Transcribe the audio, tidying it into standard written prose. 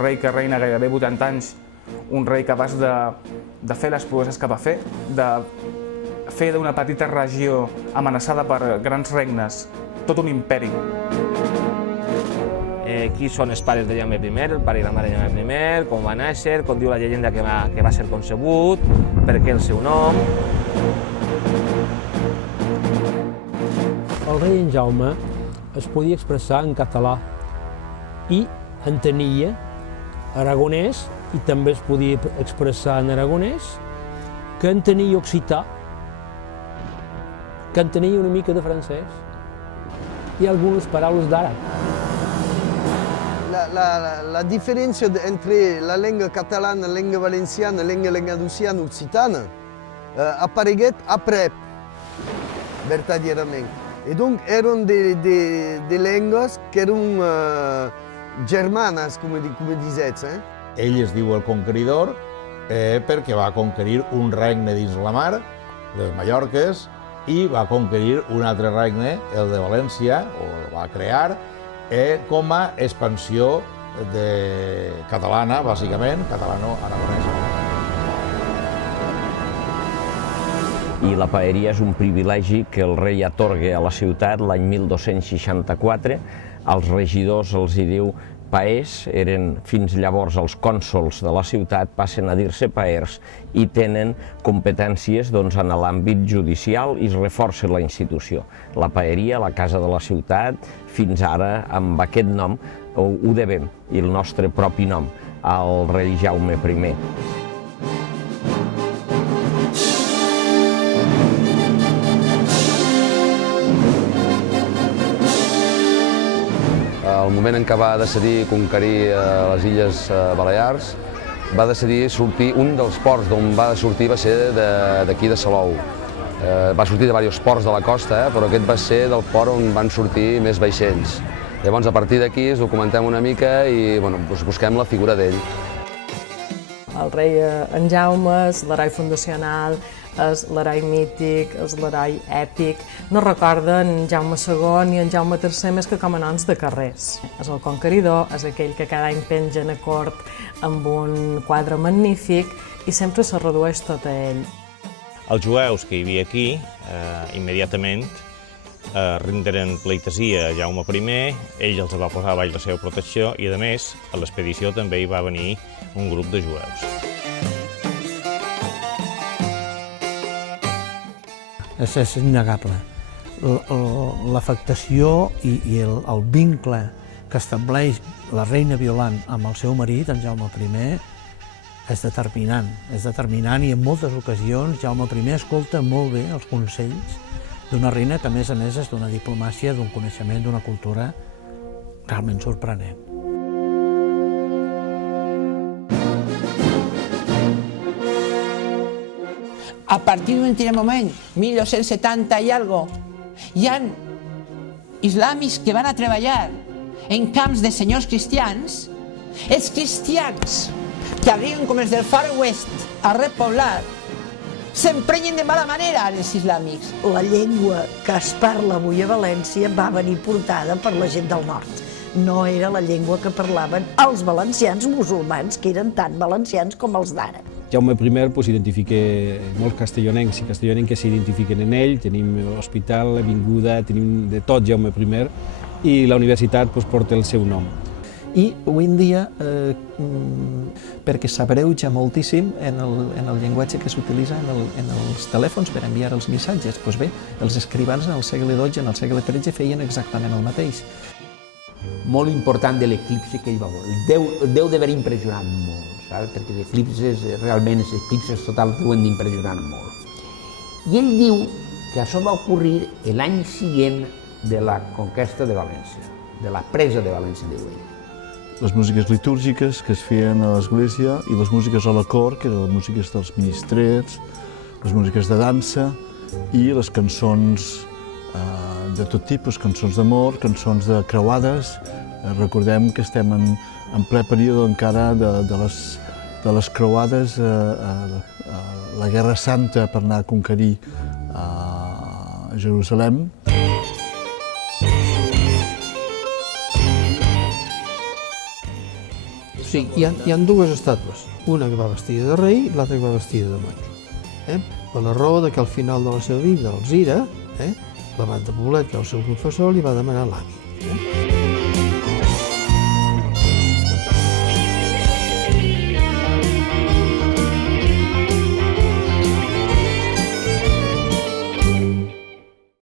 rei que reina gairebé 80 anys, un rei capaç de fer les proeses que va fer, de fer d'una petita regió amenaçada per grans regnes tot un imperi. Qui són els pares de Jaume I, el pare i la mare de Jaume I, com va néixer, com diu la llegenda que va ser concebut, per què el seu nom. El rei en Jaume es podia expressar en català i entenia aragonès i també es podia expressar en aragonès, que entenia occità, que entenia una mica de francès i algunes paraules d'àrab. La differenza entre la lingua catalana, la lingua valenciana, la lingua andalusiana, occitana appareguet après, verdaderamente. E donc erano de lenguas que eren germanes, com dizets. Ell es diu el conqueridor perquè va conquerir un regne dins la mar, les Mallorques, i va conquerir un altre regne, el de València, o el va crear, com a expansió catalana, bàsicament, catalano-aragonesa. I la paeria és un privilegi que el rei atorga a la ciutat l'any 1264. Als regidors els hi diu paers, eren fins llavors els cònsols de la ciutat, passen a dir-se paers i tenen competències en l'àmbit judicial i es reforça la institució. La paeria, la casa de la ciutat, fins ara amb aquest nom ho devem, i el nostre propi nom, al rei Jaume I. Al moment en què va decidir conquerir les Illes Balears, va decidir sortir, un dels ports d'on va sortir va ser d'aquí de Salou. Va sortir de diversos ports de la costa, però aquest va ser del port on van sortir més vaixells. Llavors, a partir d'aquí, ens documentem una mica i busquem la figura d'ell. El rei en Jaume és l'heroi fundacional, és l'heroi mític, és l'heroi èpic. No recorda en Jaume II ni en Jaume III més que com a noms de carrers. És el conqueridor, és aquell que cada any penja a cort amb un quadre magnífic i sempre se redueix tot a ell. Els jueus que hi havia aquí, immediatament, renderen pleitesia a Jaume I, ell els va posar baix la seva protecció i, a més, a l'expedició també hi va venir un grup de jueus. És innegable. L'afectació i el vincle que estableix la reina Violant amb el seu marit, en Jaume I, és determinant i en moltes ocasions Jaume I escolta molt bé els consells d'una reina que a més és d'una diplomàcia, d'un coneixement, d'una cultura realment sorprenent. A partir d'un determinat moment, 1270 i algo, hi ha islàmics que van a treballar en camps de senyors cristians. Els cristians que arriben com els del Far West a repoblar s'emprenyen de mala manera als islàmics. La llengua que es parla avui a València va venir portada per la gent del nord. No era la llengua que parlaven els valencians musulmans, que eren tan valencians com els d'ara. Jaume I identifica molts castellonencs i castellonencs que s'identifiquen en ell. Tenim l'hospital, l'avinguda, tenim de tot Jaume I i la universitat porta el seu nom. I avui en dia, perquè s'abreuja moltíssim en el llenguatge que s'utilitza en els telèfons per enviar els missatges, doncs bé, els escrivans en el segle XII, en el segle XIII feien exactament el mateix. Molt important de l'eclipsi que ell va veure. Deu d'haver impressionat molt, saps? Perquè els eclipses, realment, els eclipses totals deuen d'impressionar molt. I ell diu que això va ocorrir l'any següent de la conquesta de València, de la presa de València, diu ell. Les músiques litúrgiques que es feien a l'església i les músiques a la cort, que eren les músiques dels ministrets, les músiques de dansa i les cançons de tot tipus, cançons d'amor, cançons de creuades. Recordem que estem en ple període encara de les creuades, la Guerra Santa per anar a conquerir Jerusalem. Sí, hi ha dues estàtues, una que va vestida de rei i l'altra que va vestida de monjo. Per la raó que al final de la seva vida, Alzira, l'abat de Poblet, que era el seu confessor, li va demanar l'hàbit.